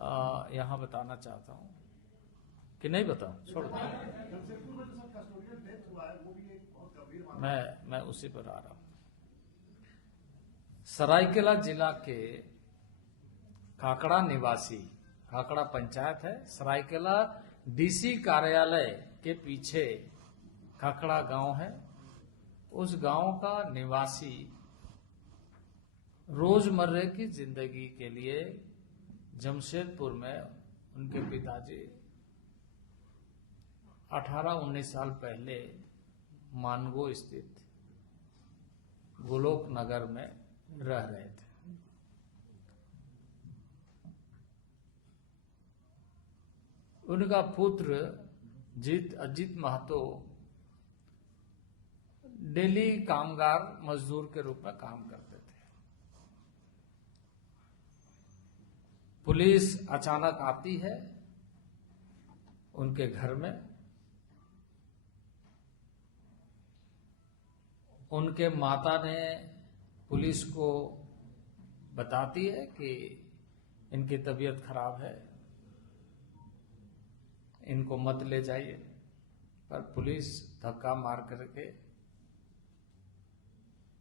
यहाँ बताना चाहता हूँ कि नहीं बताऊं, छोड़ दो। मैं उसी पर आ रहा हूँ। सरायकेला जिला के काकड़ा निवासी, काकड़ा पंचायत है, सरायकेला डीसी कार्यालय के पीछे काकड़ा गांव है। उस गांव का निवासी रोजमर्रे की जिंदगी के लिए जमशेदपुर में उनके पिताजी 18-19 साल पहले मानगो स्थित गोलोक नगर में रह रहे थे। उनका पुत्र अजीत महतो डेली कामगार मजदूर के रूप में काम करते थे। पुलिस अचानक आती है उनके घर में। उनके माता ने पुलिस को बताती है कि इनकी तबीयत खराब है, इनको मत ले जाइए। पर पुलिस धक्का मार करके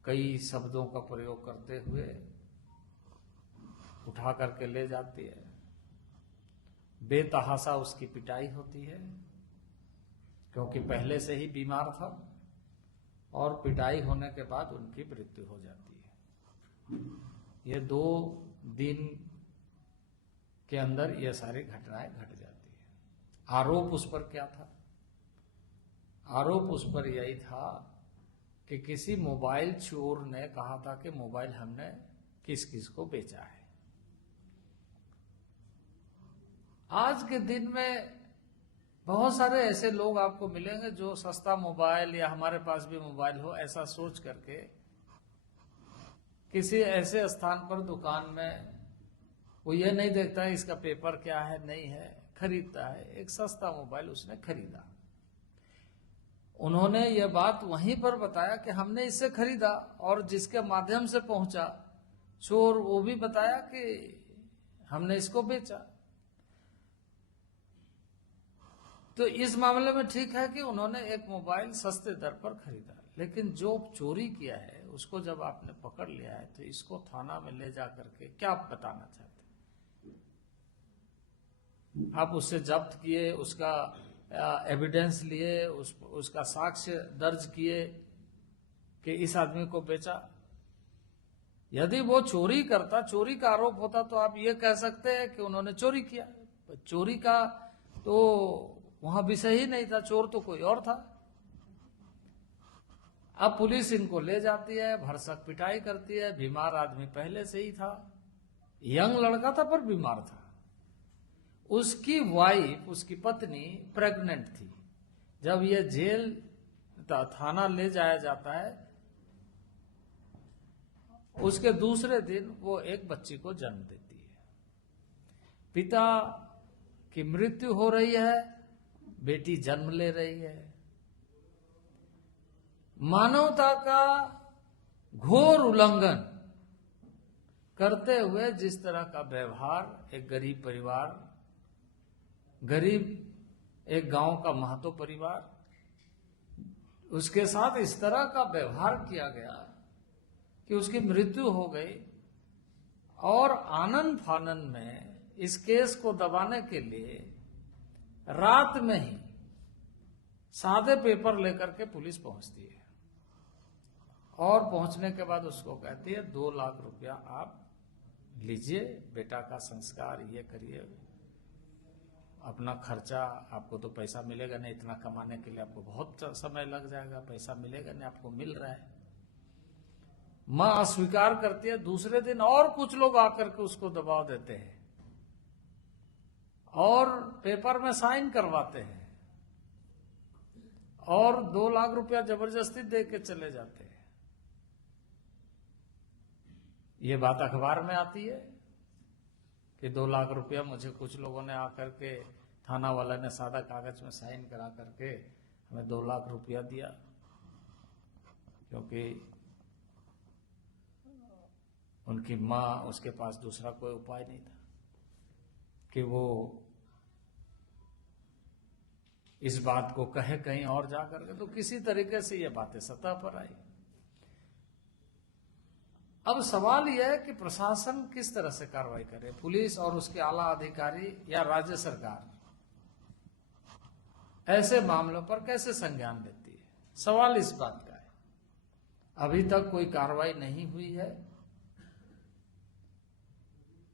कई शब्दों का प्रयोग करते हुए उठा करके ले जाती है। बेतहाशा उसकी पिटाई होती है, क्योंकि पहले से ही बीमार था, और पिटाई होने के बाद उनकी मृत्यु हो जाती है। ये 2 दिन के अंदर ये सारी घटनाएं घट जाती है। आरोप उस पर क्या था? आरोप उस पर यही था कि किसी मोबाइल चोर ने कहा था कि मोबाइल हमने किस किस को बेचा है। आज के दिन में बहुत सारे ऐसे लोग आपको मिलेंगे जो सस्ता मोबाइल या हमारे पास भी मोबाइल हो ऐसा सोच करके किसी ऐसे स्थान पर दुकान में वो ये नहीं देखता है इसका पेपर क्या है नहीं है, खरीदता है। एक सस्ता मोबाइल उसने खरीदा। उन्होंने ये बात वहीं पर बताया कि हमने इससे खरीदा, और जिसके माध्यम से पहुंचा चोर वो भी बताया कि हमने इसको बेचा। तो इस मामले में ठीक है कि उन्होंने एक मोबाइल सस्ते दर पर खरीदा, लेकिन जो चोरी किया है उसको जब आपने पकड़ लिया है तो इसको थाना में ले जा करके क्या आप बताना चाहते हैं? आप उससे जब्त किए, उसका एविडेंस लिए, उसका साक्ष्य दर्ज किए कि इस आदमी को बेचा। यदि वो चोरी करता, चोरी का आरोप होता, तो आप ये कह सकते हैं कि उन्होंने चोरी किया। चोरी का तो वहां विषय ही नहीं था, चोर तो कोई और था। अब पुलिस इनको ले जाती है, भरसक पिटाई करती है। बीमार आदमी पहले से ही था, यंग लड़का था पर बीमार था। उसकी वाइफ, उसकी पत्नी प्रेग्नेंट थी। जब ये जेल थाना ले जाया जाता है, उसके दूसरे दिन वो एक बच्ची को जन्म देती है। पिता की मृत्यु हो रही है, बेटी जन्म ले रही है। मानवता का घोर उल्लंघन करते हुए जिस तरह का व्यवहार एक गरीब परिवार, गरीब एक गांव का महतो परिवार, उसके साथ इस तरह का व्यवहार किया गया कि उसकी मृत्यु हो गई। और आनंद फानन में इस केस को दबाने के लिए रात में ही सादे पेपर लेकर के पुलिस पहुंचती है, और पहुंचने के बाद उसको कहती है 2 लाख रुपया आप लीजिए, बेटा का संस्कार ये करिए, अपना खर्चा, आपको तो पैसा मिलेगा नहीं, इतना कमाने के लिए आपको बहुत समय लग जाएगा, पैसा मिलेगा नहीं, आपको मिल रहा है। मां अस्वीकार करती है। दूसरे दिन और कुछ लोग आकर के उसको दबाव देते हैं और पेपर में साइन करवाते हैं, और 2 लाख रुपया जबरदस्ती दे के चले जाते हैं। ये बात अखबार में आती है कि 2 लाख रुपया मुझे कुछ लोगों ने आकर के, थाना वाला ने सादा कागज में साइन करा करके हमें 2 लाख रुपया दिया, क्योंकि उनकी मां, उसके पास दूसरा कोई उपाय नहीं था। कि वो इस बात को कहे कहीं और जाकर के, तो किसी तरीके से ये बातें सतह पर आई। अब सवाल यह है कि प्रशासन किस तरह से कार्रवाई करे, पुलिस और उसके आला अधिकारी या राज्य सरकार ऐसे मामलों पर कैसे संज्ञान लेती है। सवाल इस बात का है, अभी तक कोई कार्रवाई नहीं हुई है,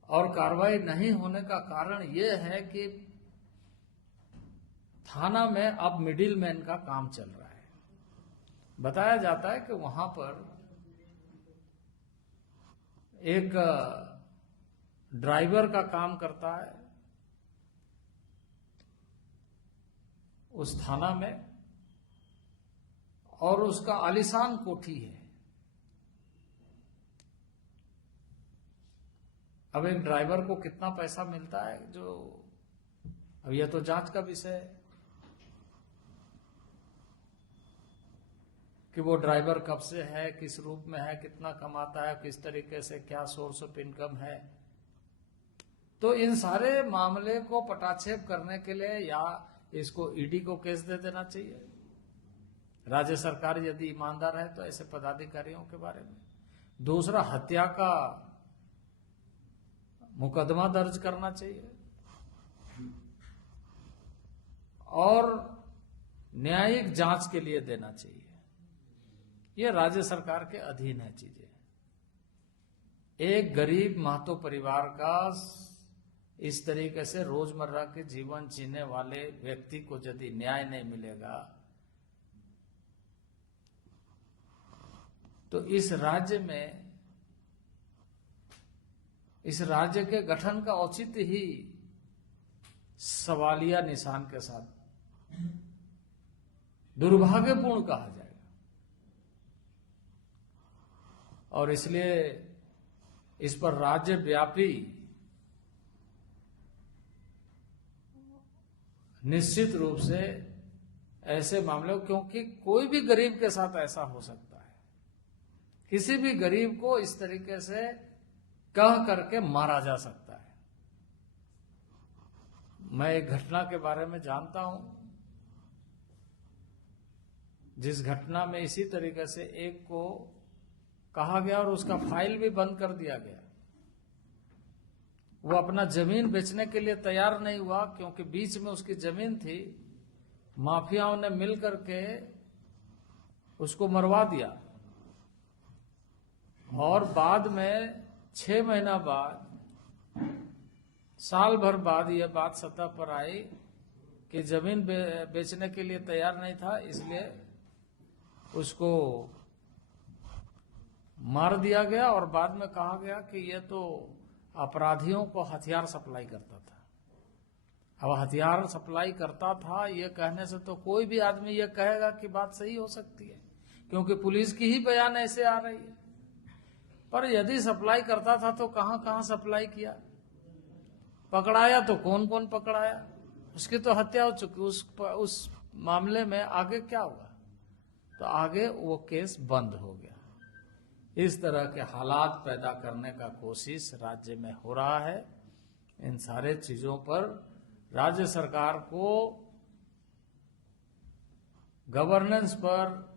और कार्रवाई नहीं होने का कारण यह है कि थाना में अब मिडिल मैन का काम चल रहा है। बताया जाता है कि वहां पर एक ड्राइवर का काम करता है उस थाना में, और उसका आलीशान कोठी है। अब एक ड्राइवर को कितना पैसा मिलता है, जो अब यह तो जांच का विषय है कि वो ड्राइवर कब से है, किस रूप में है, कितना कमाता है, किस तरीके से, क्या सोर्स ऑफ इनकम है। तो इन सारे मामले को पटाक्षेप करने के लिए या इसको ईडी को केस दे देना चाहिए। राज्य सरकार यदि ईमानदार है तो ऐसे पदाधिकारियों के बारे में। दूसरा, हत्या का मुकदमा दर्ज करना चाहिए और न्यायिक जांच के लिए देना चाहिए। ये राज्य सरकार के अधीन है चीजें। एक गरीब महतो परिवार का इस तरीके से रोजमर्रा के जीवन जीने वाले व्यक्ति को यदि न्याय नहीं मिलेगा तो इस राज्य के गठन का औचित्य ही सवालिया निशान के साथ दुर्भाग्यपूर्ण कहा जाएगा। और इसलिए इस पर राज्यव्यापी निश्चित रूप से ऐसे मामले, क्योंकि कोई भी गरीब के साथ ऐसा हो सकता है, किसी भी गरीब को इस तरीके से कह करके मारा जा सकता है। मैं एक घटना के बारे में जानता हूं, जिस घटना में इसी तरीके से एक को कहा गया और उसका फाइल भी बंद कर दिया गया। वो अपना जमीन बेचने के लिए तैयार नहीं हुआ, क्योंकि बीच में उसकी जमीन थी। माफियाओं ने मिलकर के उसको मरवा दिया, और बाद में 6 महीना बाद, साल भर बाद यह बात सतह पर आई कि जमीन बेचने के लिए तैयार नहीं था, इसलिए उसको मार दिया गया। और बाद में कहा गया कि यह तो अपराधियों को हथियार सप्लाई करता था। अब हथियार सप्लाई करता था ये कहने से तो कोई भी आदमी ये कहेगा कि बात सही हो सकती है, क्योंकि पुलिस की ही बयान ऐसे आ रही है। पर यदि सप्लाई करता था तो कहां कहां सप्लाई किया, पकड़ाया तो कौन कौन पकड़ाया, उसकी तो हत्या हो चुकी। उस मामले में आगे क्या हुआ, तो आगे वो केस बंद हो गया। इस तरह के हालात पैदा करने का कोशिश राज्य में हो रहा है। इन सारे चीजों पर राज्य सरकार को गवर्नेंस पर